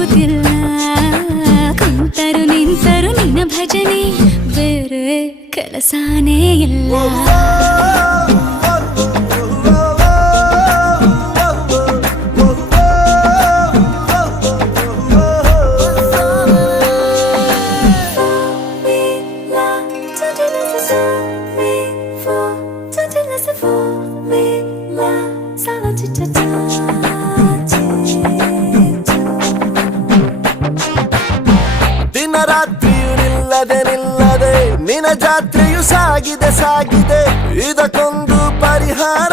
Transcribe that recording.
ಆಗುತ್ತಿಲ್ಲ ಕುಂತರು ನಿಂತರು ನಿನ್ನ ಭಜನೆ ಬೇರೆ ಕೆಲಸನೇ ಇಲ್ಲ ದಿನರಾತ್ರಿಯು ನಿಲ್ಲದೆ ನಿನ್ನ ಜಾತ್ರೆಯು ಸಾಗಿದೆ ಇದಕ್ಕೊಂದು ಪರಿಹಾರ